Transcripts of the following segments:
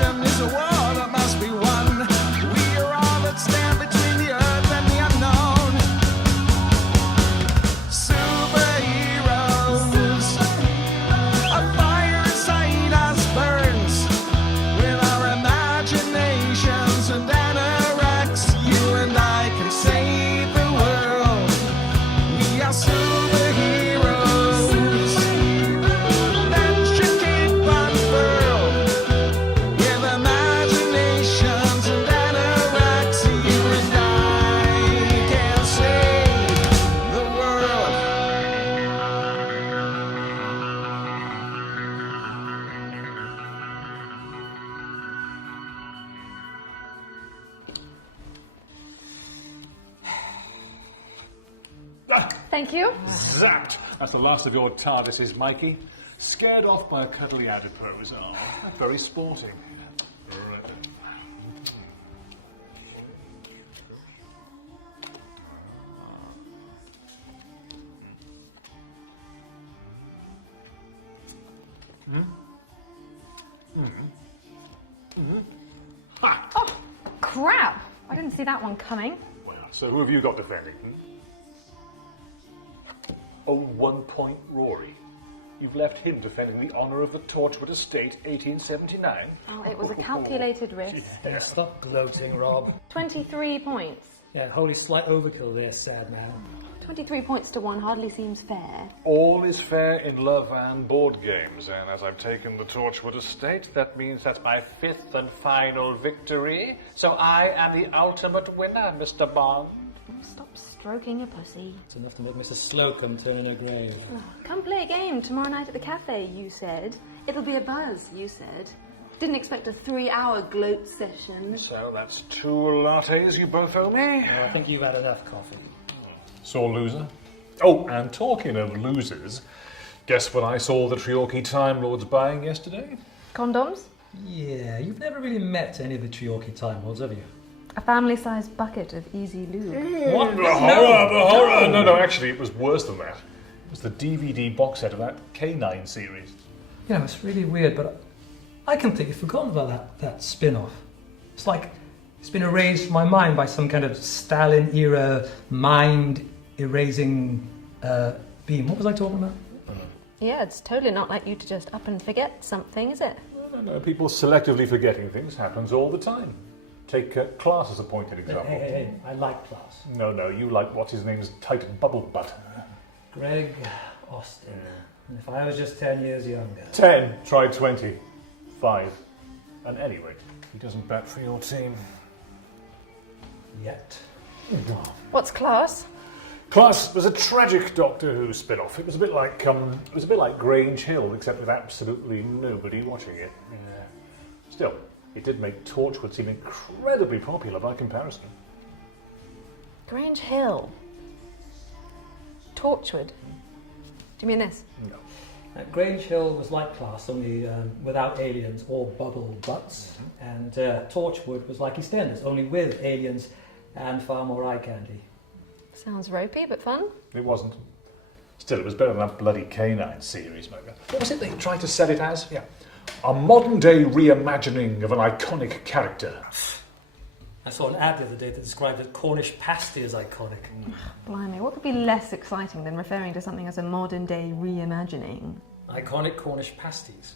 nation is a war that must be won. We are all that stand between the earth and the unknown. Superheroes, a fire inside us burns with our imaginations and anoraks. You and I can save the world. We are superheroes. Let's just keep unfurled with imaginations and anoraks. You and I can save the world. Thank you. Zapped! That's the last of your TARDISes, Mikey. Scared off by a cuddly adipose. Oh, very sporting. Oh, crap. I didn't see that one coming. Well, so who have you got defending? Oh, 1 point Rory. You've left him defending the honour of the Torchwood Estate, 1879. Oh, it was a calculated risk. Yeah, stop gloating, Rob. 23 points. Yeah, holy slight overkill there, sad man. 23 points to 1 hardly seems fair. All is fair in love and board games, and as I've taken the Torchwood Estate, that means that's my 5th and final victory. So I am the ultimate winner, Mr. Bond. Oh, stop stroking your pussy. It's enough to make Mrs. Slocum turn in her grave. Oh, come play a game tomorrow night at the cafe, you said. It'll be a buzz, you said. Didn't expect a 3-hour gloat session. So that's 2 lattes you both owe me. Oh, I think you've had enough coffee. Sore loser. Oh, and talking of losers, guess what I saw the Treorchy Time Lords buying yesterday? Condoms? Yeah, you've never really met any of the Treorchy Time Lords, have you? A family-sized bucket of easy lube. What? The horror! No, actually, it was worse than that. It was the DVD box set of that K9 series. You know, it's really weird, but I completely forgotten about that spin-off. It's like it's been erased from my mind by some kind of Stalin-era mind-erasing beam. What was I talking about? Yeah, it's totally not like you to just up and forget something, is it? No, people selectively forgetting things happens all the time. Take Class as a pointed example. Hey, I like Class. No, you like what's his name's tight bubble butt. Greg Austin. And if I was just 10 years younger. 10, try 20. 5. And anyway, he doesn't bat for your team. Yet. What's Class? Class was a tragic Doctor Who spin-off. It was a bit like Grange Hill, except with absolutely nobody watching it. Yeah. Still, it did make Torchwood seem incredibly popular by comparison. Grange Hill. Torchwood. Do you mean this? No. Grange Hill was like Class, only without aliens or bubble butts. And Torchwood was like EastEnders, only with aliens and far more eye candy. Sounds ropey, but fun. It wasn't. Still, it was better than that bloody K9 series, maybe. What was it they tried to sell it as? Yeah. A modern-day reimagining of an iconic character. I saw an ad the other day that described that Cornish pasty as iconic. Blimey, what could be less exciting than referring to something as a modern-day reimagining? Iconic Cornish pasties.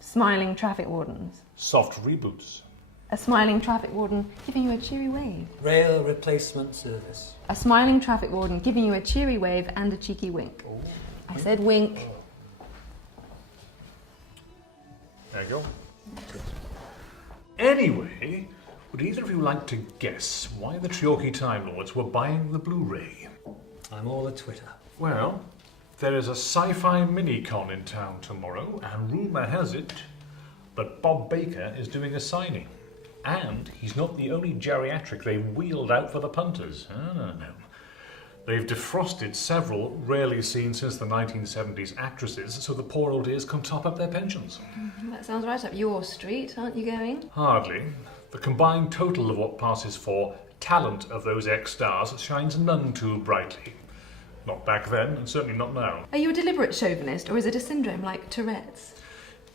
Smiling traffic wardens. Soft reboots. A smiling traffic warden giving you a cheery wave. Rail replacement service. A smiling traffic warden giving you a cheery wave and a cheeky wink. Oh. I said wink. There you go. Anyway, would either of you like to guess why the Treorchy Time Lords were buying the Blu-ray? I'm all at Twitter. Well, there is a sci-fi mini-con in town tomorrow, and rumour has it that Bob Baker is doing a signing. And he's not the only geriatric they've wheeled out for the punters. No. They've defrosted several rarely seen since the 1970s actresses, so the poor old dears can top up their pensions. That sounds right up your street. Aren't you going? Hardly. The combined total of what passes for talent of those ex-stars shines none too brightly. Not back then, and certainly not now. Are you a deliberate chauvinist, or is it a syndrome like Tourette's?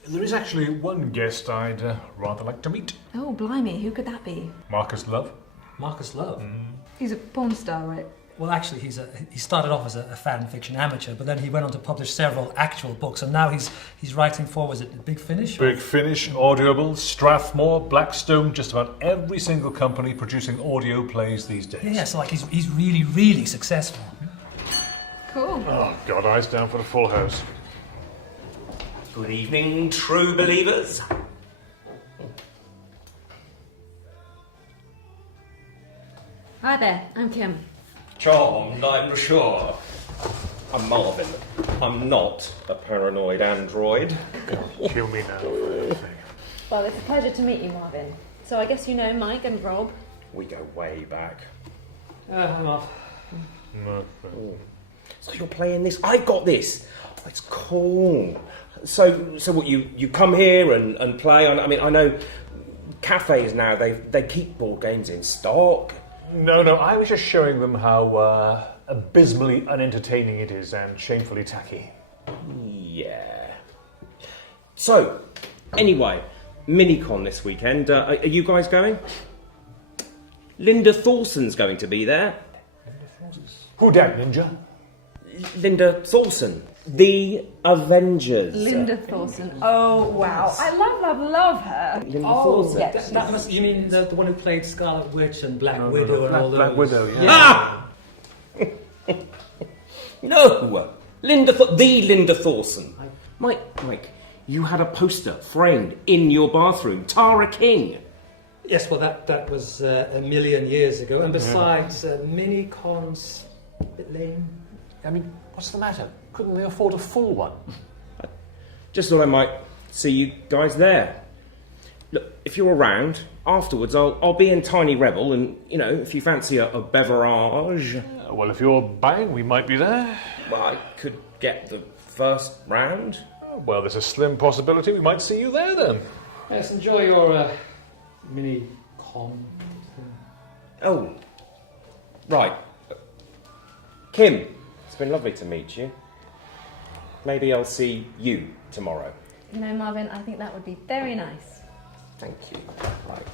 There is actually one guest I'd rather like to meet. Oh, blimey, who could that be? Marcus Love. Marcus Love? He's a porn star, right? Well, actually, he started off as a fan fiction amateur, but then he went on to publish several actual books, and now he's writing for, was it Big Finish? Big Finish, Audible, Strathmore, Blackstone, just about every single company producing audio plays these days. Yeah, so like he's really, really successful. Cool. Oh, God, eyes down for the full house. Good evening, true believers. Hi there, I'm Kim. Charmed, I'm sure. I'm Marvin. I'm not a paranoid android. Kill me now. for that thing. Well, it's a pleasure to meet you, Marvin. So I guess you know Mike and Rob. We go way back. I'm off. No. So you're playing this? I've got this. Oh, it's cool. So what? You come here and play on? I mean, I know cafes now. They keep board games in stock. No, I was just showing them how abysmally unentertaining it is and shamefully tacky. Yeah. So, anyway, Minicon this weekend. Are you guys going? Linda Thorson's going to be there. Who dat, Ninja? Linda Thorson, the Avengers. Linda Thorson. Oh, wow. I love her. Linda Oh, Thorson. yes. That must, you mean the one who played Scarlet Witch and Black Widow and all those? Black Widow, yeah. Ah! No! The Linda Thorson. Mike, you had a poster framed in your bathroom. Tara King. Yes, well, that was a million years ago. And besides, Minicon's a bit lame. I mean, what's the matter? Couldn't they afford a full one? Just thought I might see you guys there. Look, if you're around, afterwards I'll be in Tiny Rebel, and, you know, if you fancy a beverage... Well, if you're bang, we might be there. Well, I could get the first round. Well, there's a slim possibility we might see you there then. Yes, enjoy your Mini-con. Oh, right. Kim, it's been lovely to meet you. Maybe I'll see you tomorrow. You know, Marvin, I think that would be very nice. Thank you. Right.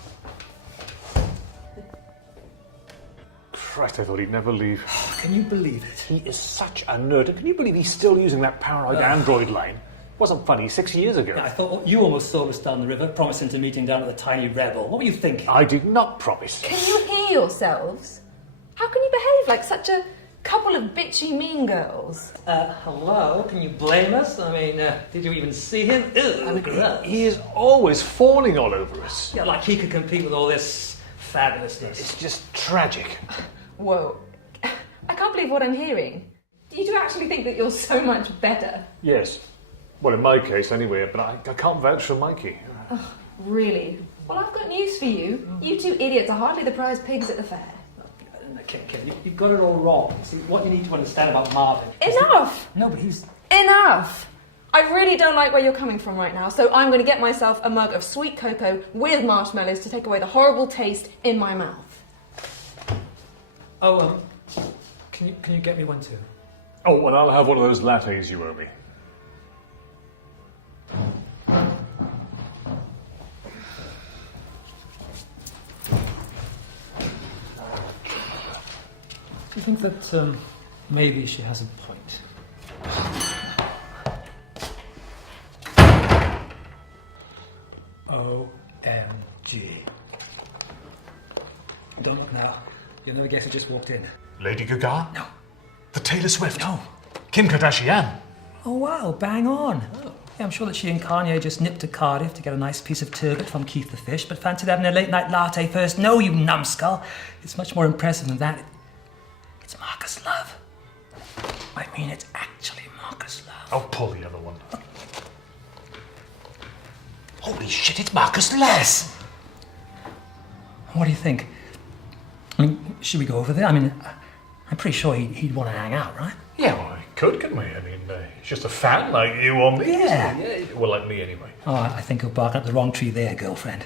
Christ, I thought he'd never leave. Can you believe it? He is such a nerd. And can you believe he's still using that paranoid android line? Wasn't funny 6 years ago. I thought you almost saw us down the river, promising to meet him down at the Tiny Rebel. What were you thinking? I did not promise. Can you hear yourselves? How can you behave like such a couple of bitchy mean girls? Hello? Can you blame us? I mean, did you even see him? Ew, gross. He is always fawning all over us. Yeah, like he could compete with all this fabulousness. It's just tragic. Whoa. I can't believe what I'm hearing. You do actually think that you're so much better? Yes. Well, in my case, anyway, but I can't vouch for Mikey. Really? Well, I've got news for you. You two idiots are hardly the prize pigs at the fair. Kim, you've got it all wrong. See, what you need to understand about Marvin... Enough! No, but he's... Enough! I really don't like where you're coming from right now, so I'm going to get myself a mug of sweet cocoa with marshmallows to take away the horrible taste in my mouth. Oh, can you get me one too? Oh, well, I'll have one of those lattes you owe me. I think that maybe she has a point. OMG. Don't look now. You'll never guess who just walked in. Lady Gaga? No. The Taylor Swift? No. Kim Kardashian? Oh, wow, bang on. Yeah, I'm sure that she and Kanye just nipped to Cardiff to get a nice piece of turbot from Keith the Fish, but fancied having a late-night latte first. No, you numbskull. It's much more impressive than that. It's Marcus Love. I mean, it's actually Marcus Love. I'll pull the other one. Holy shit, it's Marcus Love! What do you think? I mean, should we go over there? I mean, I'm pretty sure he'd want to hang out, right? Yeah, well, I could, couldn't we? I mean, he's just a fan like you or me. Yeah. Yeah. Well, like me anyway. Oh, I think you're barking up the wrong tree there, girlfriend.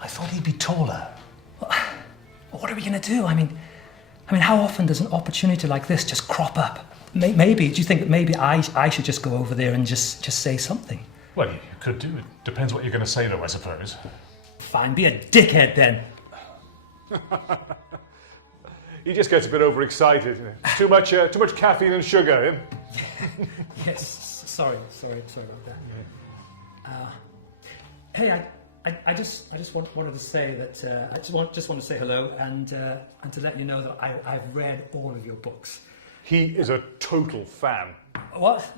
I thought he'd be taller. Well, what are we going to do? I mean, how often does an opportunity like this just crop up? Maybe, do you think that maybe I should just go over there and just say something? Well, you could do it. Depends what you're going to say, though, I suppose. Fine, be a dickhead then. He just gets a bit overexcited. Too much caffeine and sugar, eh? Yes, sorry about that. Hey, I just wanted to say that I just want to say hello and to let you know that I've read all of your books. He is a total fan. What?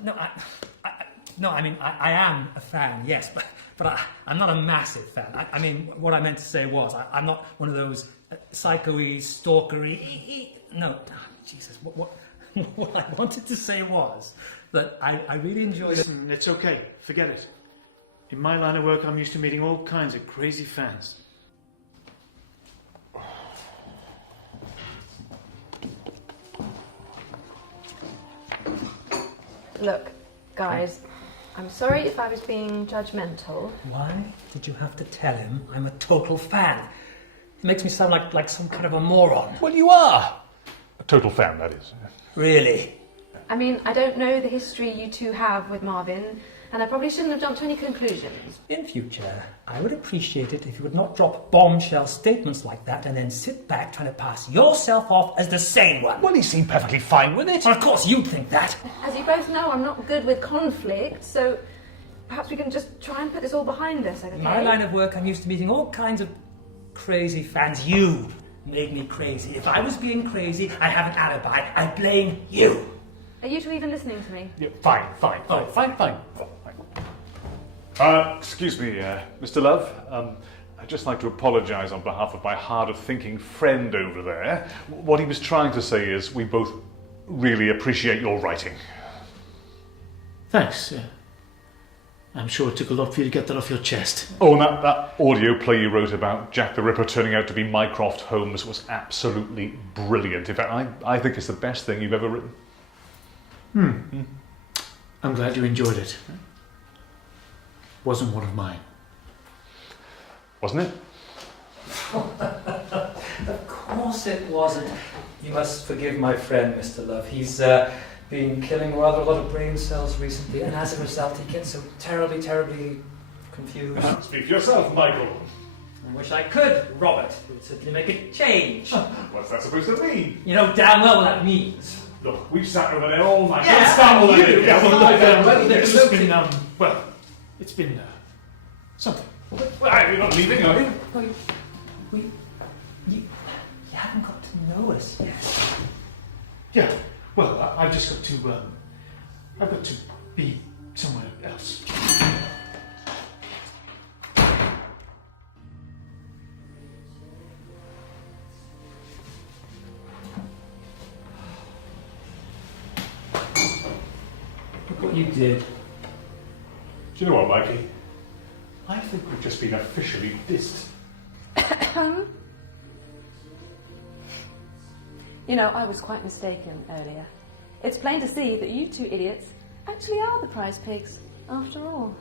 No, I mean I am a fan, yes, but I'm not a massive fan. I mean, what I meant to say was I'm not one of those psycho-y, stalkery. No, Jesus. What I wanted to say was that I really enjoy. Listen, it's okay. Forget it. In my line of work, I'm used to meeting all kinds of crazy fans. Look, guys, I'm sorry if I was being judgmental. Why did you have to tell him I'm a total fan? It makes me sound like some kind of a moron. Well, you are. A total fan, that is. Really? I mean, I don't know the history you two have with Marvin, and I probably shouldn't have jumped to any conclusions. In future, I would appreciate it if you would not drop bombshell statements like that and then sit back trying to pass yourself off as the sane one. Well, he seemed perfectly fine with it. Well, of course you'd think that. As you both know, I'm not good with conflict, so perhaps we can just try and put this all behind us, okay? In my line of work, I'm used to meeting all kinds of crazy fans. You made me crazy. If I was being crazy, I have an alibi. I blame you. Are you two even listening to me? Yeah, fine. Excuse me, Mr. Love. I'd just like to apologise on behalf of my hard-of-thinking friend over there. What he was trying to say is we both really appreciate your writing. Thanks. I'm sure it took a lot for you to get that off your chest. Oh, and that audio play you wrote about Jack the Ripper turning out to be Mycroft Holmes was absolutely brilliant. In fact, I think it's the best thing you've ever written. I'm glad you enjoyed it. Wasn't one of mine. Wasn't it? Of course it wasn't. You must forgive my friend, Mr. Love. He's been killing rather a lot of brain cells recently, and as a result he gets so terribly confused. Speak for yourself, Michael. I wish I could, Robert. It would certainly make a change. What's that supposed to mean? You know damn well what that means. Look, we've sat over there all night. Yeah, Don't stumble you in it. do. Yeah, well, It's been something. well, you're not leaving, are you? You haven't got to know us yet. Yeah, well, I've just got to, I've got to be somewhere else. Look what you did. Do you know what, Mikey? I think we've just been officially dissed. You know, I was quite mistaken earlier. It's plain to see that you two idiots actually are the prize pigs, after all.